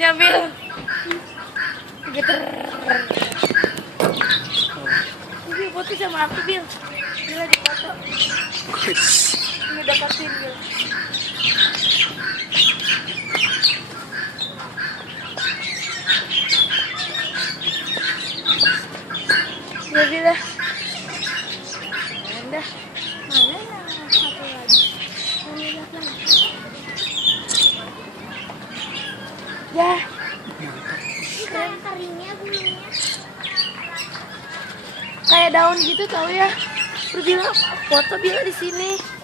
lucunya Bil. Gitu. Bil foto sama aku Bil. Bila di foto. Ini deketin Bil. Ya Bil dah. Dah. Mana yang satu lagi? Lihat lagi. Ya. Ini kayak keringnya bulunya. Kayak daun gitu tahu ya. Bila foto Bila di sini.